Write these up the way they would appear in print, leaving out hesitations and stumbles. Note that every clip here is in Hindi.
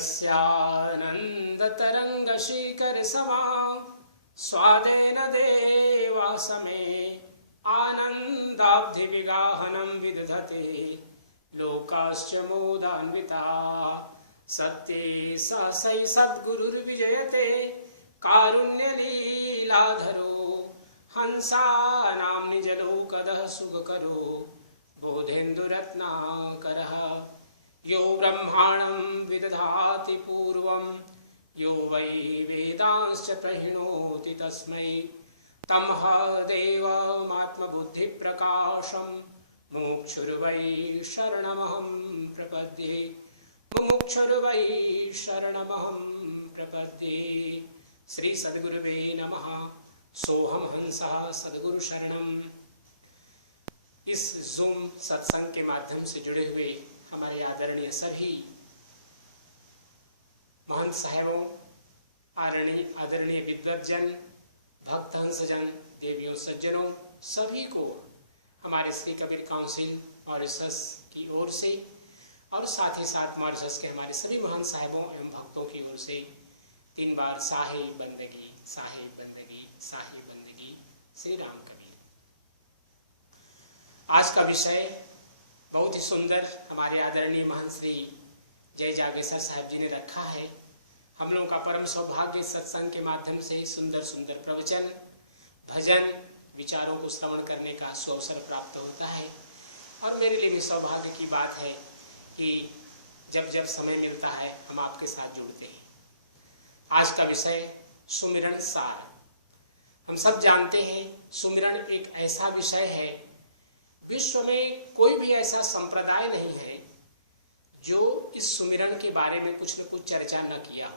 यस्यानन्दतरङ्गशीकरसमा स्वादेन देवासमे आनन्दाब्धिविगाहनं विदधते लोकाश्च मोदान्विता। सत्ये सहसै सद्गुरुर्विजयते कारुण्यलीलाधरो हंसानां निजलोकदः सुखकरो बोधेन्दुरत्नाकरः। यो ब्रह्माणं विदधाति पूर्वं यो वै वेदांश्च प्रहिणोति तस्मै तमः देवमात्मबुद्धिप्रकाशं मुमुक्षुर्वै शरणमहं प्रपद्ये मुमुक्षुर्वै शरणमहं प्रपद्ये। श्री सद्गुरुवे नमः। सोहम हंसा सद्गुरु शरणम। इस जूम सत्संग के माध्यम से जुड़े हुए हमारे आदरणीय सभी महंत साहेबों, आदरणीय विद्वज्जन, भक्त हंसजन, देवियों, सज्जनों, सभी को हमारे श्री कबीर काउंसिल मॉरिशस की ओर से और साथ ही साथ मॉरिशस के हमारे सभी महंत साहेबों एवं भक्तों की ओर से 3 बार साहिब बंदगी, साहिब बंदगी, साहिब बंदगी, श्री राम कबीर। आज का विषय बहुत ही सुंदर हमारे आदरणीय महंत श्री जय जागेश्वर साहब जी ने रखा है। हम लोगों का परम सौभाग्य सत्संग के माध्यम से सुंदर सुंदर प्रवचन, भजन, विचारों को श्रवण करने का सुअवसर प्राप्त होता है। और मेरे लिए भी सौभाग्य की बात है कि जब जब समय मिलता है हम आपके साथ जुड़ते हैं। आज का विषय सुमिरन सार। हम सब जानते हैं सुमिरन एक ऐसा विषय है, विश्व में कोई भी ऐसा संप्रदाय नहीं है जो इस सुमिरन के बारे में कुछ न कुछ चर्चा न किया हो।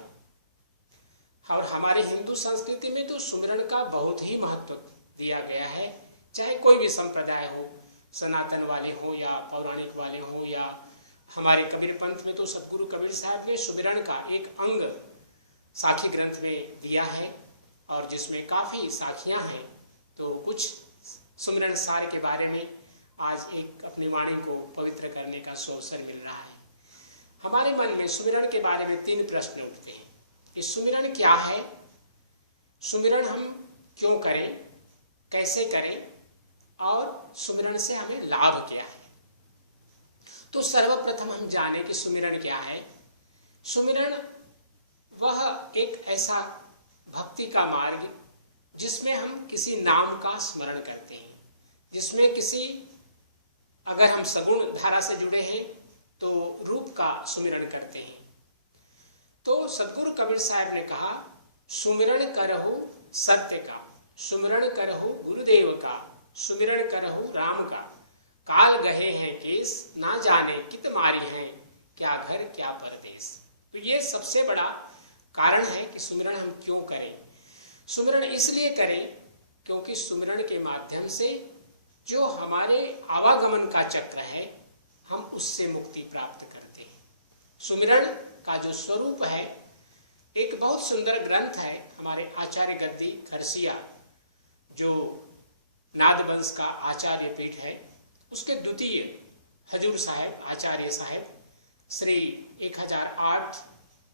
और हमारे हिंदू संस्कृति में तो सुमिरन का बहुत ही महत्व दिया गया है। चाहे कोई भी संप्रदाय हो, सनातन वाले हो या पौराणिक वाले हो, या हमारे कबीर पंथ में तो सतगुरु कबीर साहब ने सुमिरन का एक अंग साखी ग्रंथ में दिया है और जिसमें काफी साखियां हैं। तो कुछ सुमिरन सार के बारे में आज एक अपनी वाणी को पवित्र करने का अवसर मिल रहा है। हमारे मन में सुमिरन के बारे में 3 प्रश्न उठते हैं कि सुमिरन क्या है, सुमिरन हम क्यों करें, कैसे करें और सुमिरन से हमें लाभ क्या है। तो सर्वप्रथम हम जाने कि सुमिरन क्या है। सुमिरन वह एक ऐसा भक्ति का मार्ग जिसमें हम किसी नाम का स्मरण करते हैं, जिसमें किसी, अगर हम सगुण धारा से जुड़े हैं तो रूप का सुमिरन करते हैं। तो सतगुरु कबीर साहब ने कहा, सुमिरन करहु सत्य का, सुमिरन करहु गुरुदेव का, सुमिरन करहु राम का। काल गहे हैं केस ना जाने कित मारी हैं, क्या घर क्या परदेश। तो ये सबसे बड़ा कारण है कि सुमिरन हम क्यों करें। सुमिरन इसलिए करें क्योंकि सुमिरन के माध्यम से जो हमारे आवागमन का चक्र है हम उससे मुक्ति प्राप्त करते हैं। सुमिरन का जो स्वरूप है, एक बहुत सुंदर ग्रंथ है हमारे आचार्य गद्दी खरसिया, जो नाद वंश का आचार्य पीठ है, उसके द्वितीय हजूर साहब आचार्य साहब श्री 1008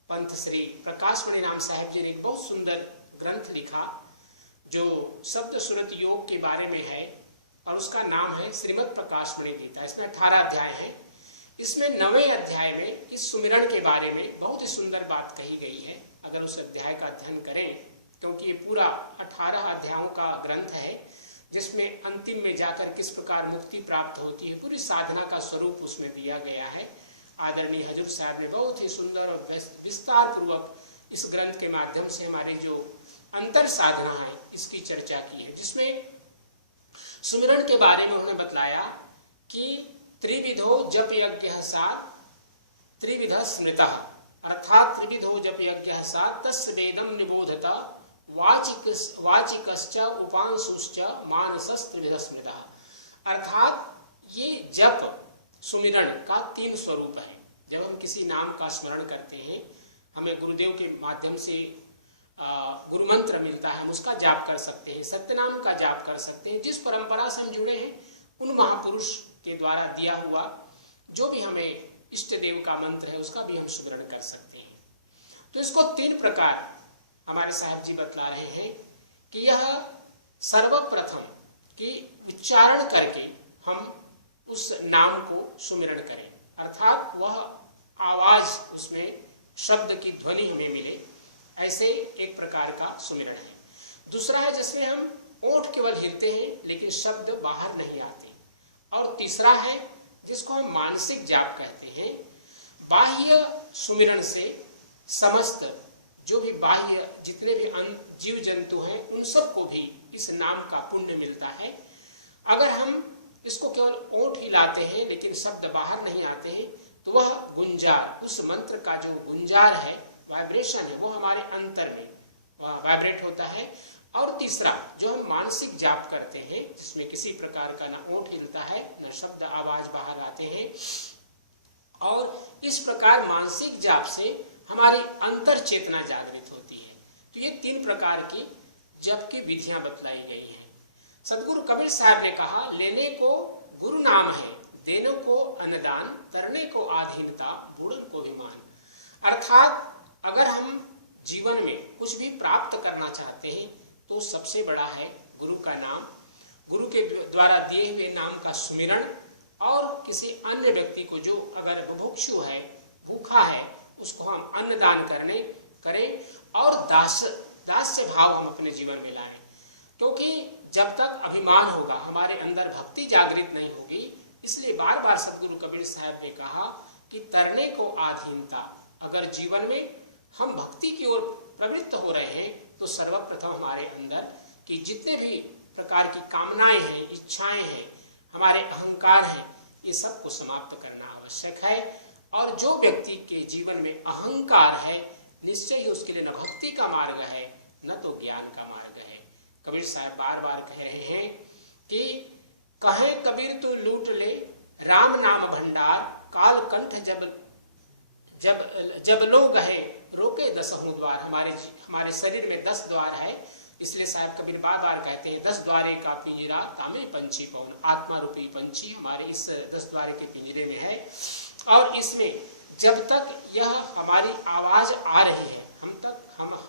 पंथ श्री प्रकाशमणि नाम साहब जी ने एक बहुत सुंदर ग्रंथ लिखा जो शब्द सुरत योग के बारे में है और उसका नाम है श्रीमद् प्रकाशमणि गीता। इसमें 18 अध्याय है। इसमें 9वें अध्याय में इस सुमिरन के बारे में बहुत ही सुंदर बात कही गई है। अगर उस अध्याय का अध्ययन करें, क्योंकि ये पूरा 18 अध्यायों का ग्रंथ है जिसमें अंतिम में जाकर किस प्रकार मुक्ति प्राप्त होती है, पूरी साधना का स्वरूप उसमें दिया गया है। आदरणीय हजूर साहब ने बहुत ही सुंदर और विस्तार पूर्वक इस ग्रंथ के माध्यम से हमारी जो अंतर साधना है इसकी चर्चा की है, जिसमें सुमिरन के बारे में उन्होंने बताया कि त्रिविधो जप यज्ञ सा त्रिविध स्मृतः, अर्थात त्रिविधो जप यज्ञ सा तस्य वेदम निबोधत वाचिकश्च उपांशुश्च मानसस्त्रिविध स्मृतः। अर्थात ये जप सुमिरन का 3 स्वरूप है। जब हम किसी नाम का स्मरण करते हैं, हमें गुरुदेव के माध्यम से गुरु मंत्र मिलता है, हम उसका जाप कर सकते हैं, सत्य नाम का जाप कर सकते हैं। जिस परंपरा से हम जुड़े हैं उन महापुरुष के द्वारा दिया हुआ जो भी हमें इष्ट देव का मंत्र है उसका भी हम सुमिरन कर सकते हैं। तो इसको 3 प्रकार हमारे साहब जी बतला रहे हैं कि यह सर्वप्रथम कि उच्चारण करके हम उस नाम को सुमिरन करें, अर्थात वह आवाज उसमें शब्द की ध्वनि हमें मिले, ऐसे एक प्रकार का सुमिरन है। दूसरा है जिसमें हम ओंठ केवल हिलते हैं लेकिन शब्द बाहर नहीं आते। और तीसरा है जिसको हम मानसिक जाप कहते हैं। बाह्य सुमिरन से समस्त जो भी बाह्य जितने भी जीव जंतु हैं उन सबको भी इस नाम का पुण्य मिलता है। अगर हम इसको केवल ओंठ हिलाते हैं लेकिन शब्द बाहर नहीं आते हैं तो वह गुंजार, उस मंत्र का जो गुंजार है, वाइब्रेशन है, वो हमारे अंतर में वाइब्रेट होता है। और तीसरा जो हम मानसिक जाप करते हैं जिसमें किसी प्रकार का ना ओंठ हिलता है न शब्द आवाज बाहर आते हैं, और इस प्रकार मानसिक जाप से हमारी अंतर चेतना जागृत होती है। तो ये 3 प्रकार की जप की विधियां बतलाई गई हैं। सदगुरु कबीर साहब ने कहा, लेने को गुरु नाम है, देने को अन्नदान, तरने को आधीनता, बूढ़न को विमान। अर्थात अगर हम जीवन में कुछ भी प्राप्त करना चाहते हैं तो सबसे बड़ा है गुरु का नाम, गुरु के द्वारा दिए हुए नाम का सुमिरन, और किसी अन्य व्यक्ति को जो अगर बुभुक्षु है, भूखा है, उसको हम अन्नदान करें और दास्य भाव हम अपने जीवन में लाएं। क्योंकि जब तक अभिमान होगा, हमारे अंदर भक्ति जागृत नहीं होगी, इसलिए बार बार सदगुरु कबीर साहब ने कहा कि तरने को आधीनता। अगर जीवन में हम भक्ति की ओर प्रवृत्त हो रहे हैं तो सर्वप्रथम हमारे अंदर की जितने भी प्रकार की कामनाएं हैं, इच्छाएं हैं, हमारे अहंकार हैं, ये सब को समाप्त करना आवश्यक है। और जो व्यक्ति के जीवन में अहंकार है, निश्चय ही उसके लिए न भक्ति का मार्ग है न तो ज्ञान का मार्ग है। कबीर साहब बार बार कह रहे हैं कि कहे कबीर तू लूट ले राम नाम भंडार, काल कंठ जब लोग है रोके 10 द्वार। हमारे शरीर में 10 द्वार है, इसलिए साहब कबीर बार बार कहते हैं 10 द्वारे का पिंजरा तामे पंछी पवन। आत्मा रूपी पंछी हमारे इस 10 द्वारे के पिंजरे में है, और इसमें जब तक यह हमारी आवाज आ रही है,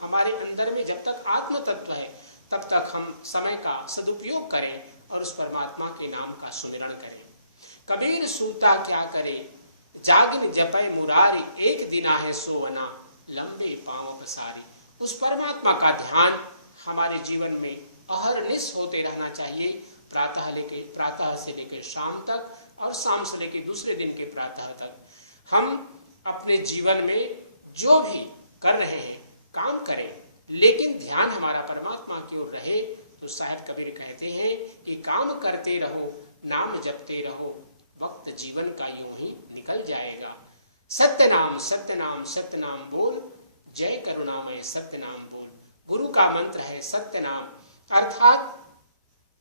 हमारे अंदर में जब तक आत्म तत्व है, तब तक हम समय का सदुपयोग करें और उस परमात्मा के नाम का सुमिरन करें। कबीर सूता क्या करे, जागिन जपै मुरारी, एक दिना है सोवना, लंबे पांव पसारी। उस परमात्मा का ध्यान हमारे जीवन में अहरनिश होते रहना चाहिए, प्रातः से लेकर शाम तक और शाम से लेकर दूसरे दिन के प्रातः तक। हम अपने जीवन में जो भी कर रहे हैं काम करें, लेकिन ध्यान हमारा परमात्मा की ओर रहे। तो साहब कबीर कहते हैं कि काम करते रहो, नाम जपते रहो, वक्त जीवन का यूं ही निकल जाएगा। सत्य नाम सत्य नाम सत्य नाम बोल, जय करुणामय सत्य नाम बोल। गुरु का मंत्र है सत्य नाम, अर्थात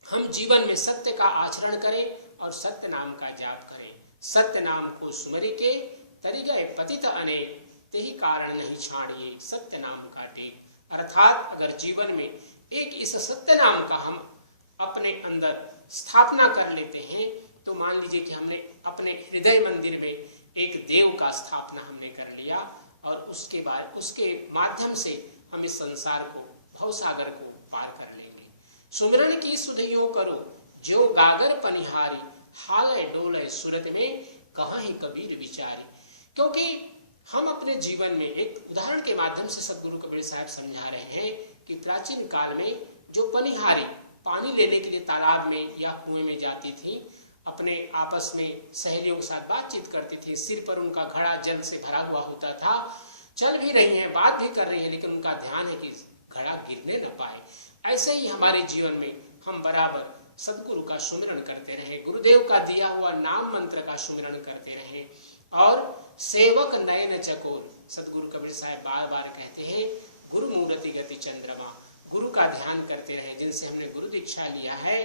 हम जीवन में सत्य का आचरण करें और सत्य नाम का जाप करें। सत्य नाम को सुमरि के तरि गए पतित अनेक, तेहि कारण नहीं छाड़िए सत्य नाम का टेक। अर्थात अगर जीवन में एक इस सत्य नाम का हम अपने अंदर स्थापना कर लेते हैं तो मान लीजिए कि हमने अपने हृदय मंदिर में एक देव का स्थापना हमने कर लिया, और उसके बाद उसके माध्यम से हम इस संसार को, भवसागर को पार कर लेंगे। सुमिरन की सुधियो करो जो गागर पनिहारी, हालय डोलय सूरत में कहां कबीर विचारी। क्योंकि हम अपने जीवन में एक उदाहरण के माध्यम से सदगुरु कबीर साहब समझा रहे हैं कि प्राचीन काल में जो पनिहारी पानी लेने के लिए तालाब में या कुएं में जाती थी, अपने आपस में सहेलियों के साथ बातचीत करती थी, सिर पर उनका घड़ा जल से भरा हुआ होता था, चल भी रही हैं, बात भी कर रही है, लेकिन उनका ध्यान है कि घड़ा गिरने न पाए। ऐसे ही हमारे जीवन में हम बराबर सदगुरु का सुमिरन करते रहे, गुरुदेव का दिया हुआ नाम मंत्र का सुमिरन करते रहे, और सेवक नयन चकोर। सदगुरु कबीर साहब बार बार कहते हैं गुरु मूर्ति गति चंद्रमा, गुरु का ध्यान करते रहे जिनसे हमने गुरु दीक्षा लिया है,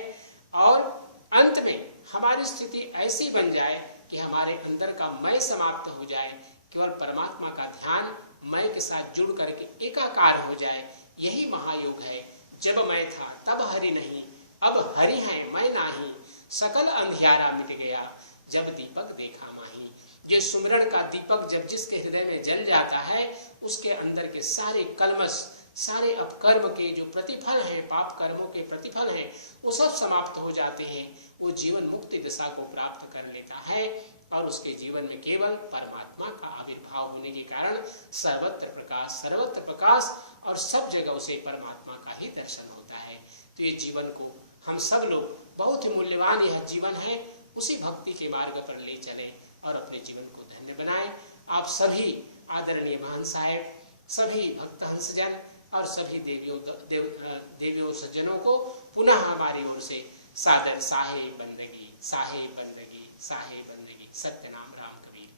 और अंत में हमारी स्थिति ऐसी बन जाए कि हमारे अंदर का मैं समाप्त हो जाए, केवल परमात्मा का ध्यान मैं के साथ जुड़ करके एकाकार हो जाए। यही महायोग है। जब मैं था तब हरि नहीं, अब हरि है मैं नाही, सकल अंधियारा मिट गया, जब दीपक देखा माही। ये सुमिरन का दीपक जब जिसके हृदय में जल जाता है, उसके अंदर के सारे कलमश, सारे अपकर्म के जो प्रतिफल हैं, पाप कर्मों के प्रतिफल हैं, वो सब समाप्त हो जाते हैं। वो जीवन मुक्ति दशा को प्राप्त कर लेता है और उसके जीवन में केवल परमात्मा का आविर्भाव होने के कारण सर्वत्र प्रकाश और सब जगह उसे परमात्मा का ही दर्शन होता है। तो ये जीवन को हम सब लोग, बहुत ही मूल्यवान यह जीवन है, उसी भक्ति के मार्ग पर ले चलें और अपने जीवन को धन्य बनाएं। आप सभी आदरणीय महान साहेब, सभी भक्त हंसजन और सभी देवियों सज्जनों को पुनः हमारी ओर से सादर साहेब बंदगी, साहेब बंदगी, साहेब बंदगी। Satyanam Ram Kabir.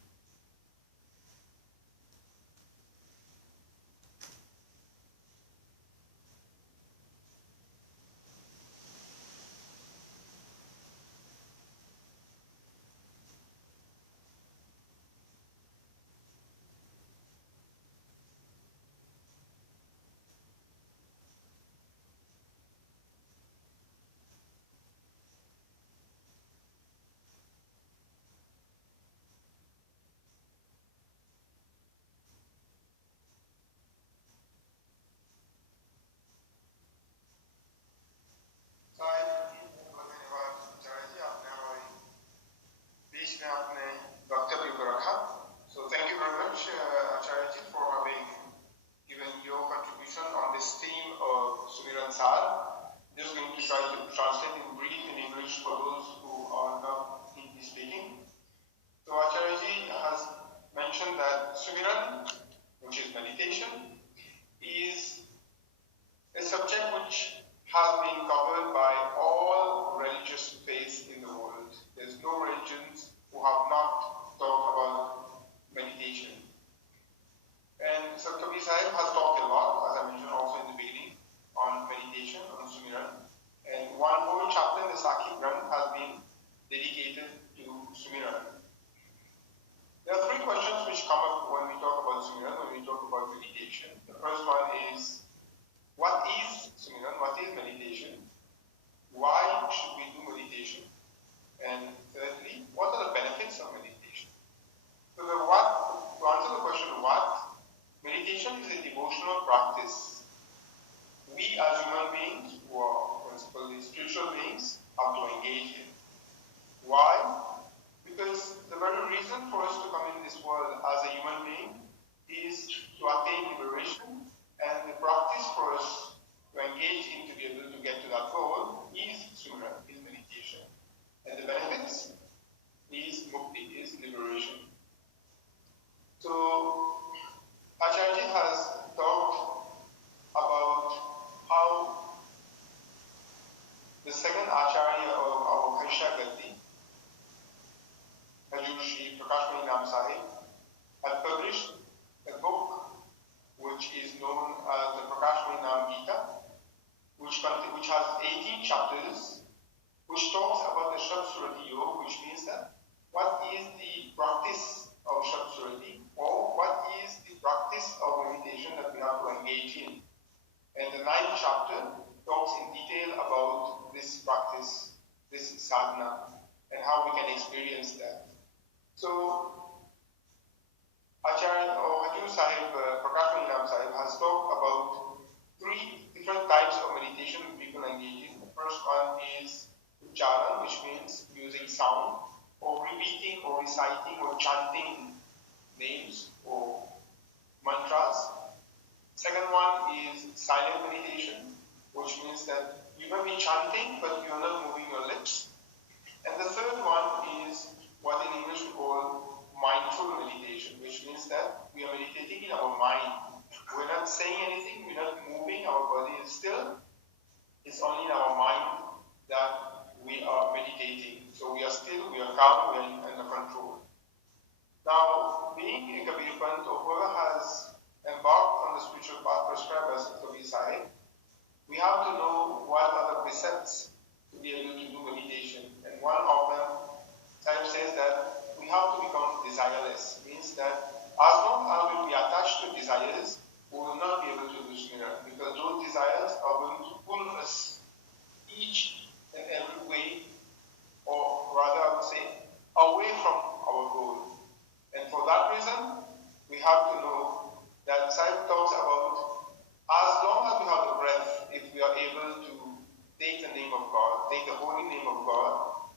God,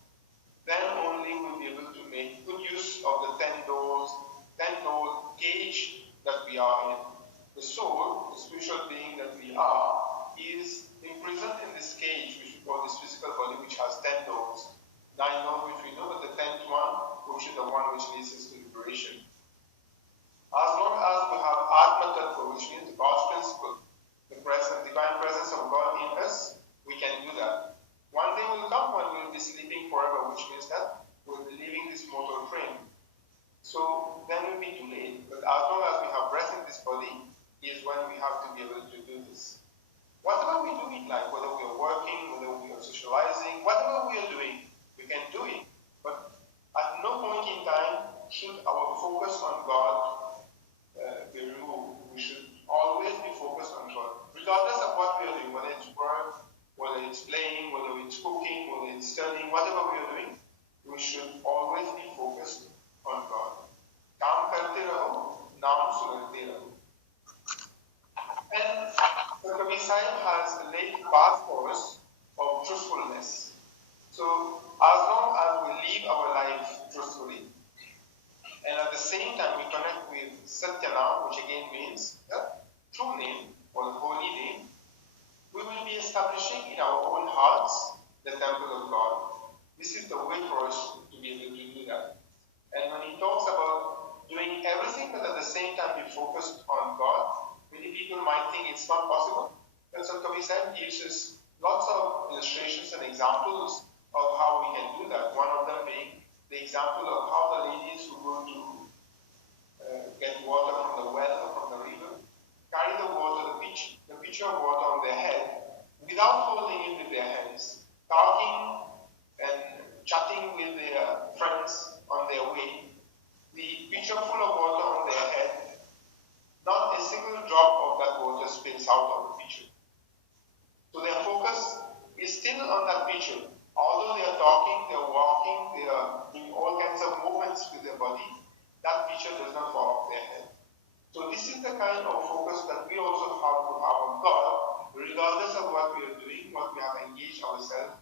then only we'll be able to make good use of the 10-door cage that we are in. The soul, the spiritual being that we are, is imprisoned in this cage, which we call this physical body, which has 10 doors. 9 doors which we know, but the 10th one, which is the one which leads us to liberation. As long as we have Atma Tattva, which means God's principle, the divine presence of God in us, we can do that. One day will come when we will be sleeping forever, which means that we will be leaving this mortal frame. So then we'll be too late. But as long as we have breath in this body, is when we have to be able to do this. Whatever we do in life, whether we are working, whether we are socializing, whatever we are doing, we can do it. But at no point in time should our focus on God be removed. We should always be focused on God, regardless of what we are doing, whether it's work, whether it's playing, whether it's cooking, whether it's studying, whatever we are doing, we should always be focused on God. Kaam karte raho, naam sunate raho. And the Kabir Sahib has laid the path for us of truthfulness. So as long as we live our life truthfully, and at the same time we connect with Satyanam, which again means the true name or the holy name, we will be establishing in our own hearts the temple of God. This is the way for us to be able to do that. And when he talks about doing everything but at the same time be focused on God, many people might think it's not possible. And so Kabir Sahib gives us lots of illustrations and examples of how we can do that. One of them being the example of how the ladies who go to get water from the well or from the river carry the water, the pitcher of water on their head without holding it with their hands, talking and chatting with their friends on their way. The pitcher full of water on their head, not a single drop of that water spills out of the pitcher. So their focus is still on that pitcher. Although they are talking, they are walking, they are doing all kinds of movements with their body, that pitcher does not fall off their head. So this is the kind of focus that we also have to have on God, regardless of what we are doing, what we have engaged ourselves